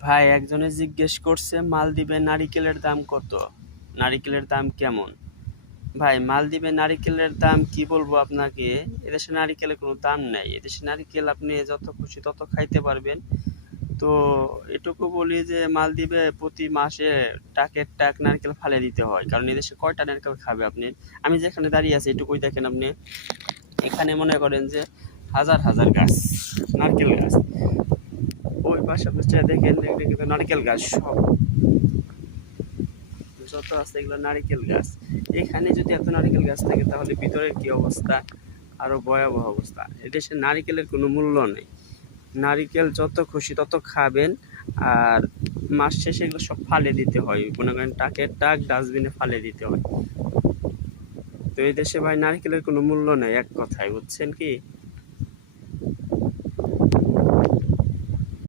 ভাই একজনে জিজ্ঞেস করছে মালদ্বীপে নারিকেলের দাম কত, নারিকেলের দাম কেমন। ভাই মালদ্বীপে নারিকেলের দাম কি বলবো আপনাকে, এদেশে নারিকেলের কোনো দাম নাই। এদেশে নারিকেল আপনি যত খুশি তত খাইতে পারবেন। তো এটুকু বলি যে মালদ্বীপে প্রতি মাসে টাকের টাক নারকেল ফালে দিতে হয়, কারণ এদেশে কয়টা নারকেল খাবে আপনি। আমি যেখানে দাঁড়িয়ে আছি এটুকুই দেখেন আপনি, এখানে মনে করেন যে হাজার হাজার গাছ, নারকেল গাছ। ওই পাশে আপনি দেখেন দেখবেন কিন্তু নারকেল গাছ সব যত আছে এগুলো নারিকেল গাছ। এখানে যদি এত নারিকেল গাছ থাকে তাহলে ভিতরের কি অবস্থা, আরো ভয়াবহ অবস্থা। এদেশে নারিকেলের কোনো মূল্য নেই। নারিকেল যত খুশি তত খাবেন, আর মাস শেষে এগুলো সব ফালে দিতে হয়, মনে করেন টাকের টাক ডাস্টবিনে ফালে দিতে হয়। তো এই দেশে ভাই নারিকেলের কোনো মূল্য নেই এক কথায়, বুঝছেন কি।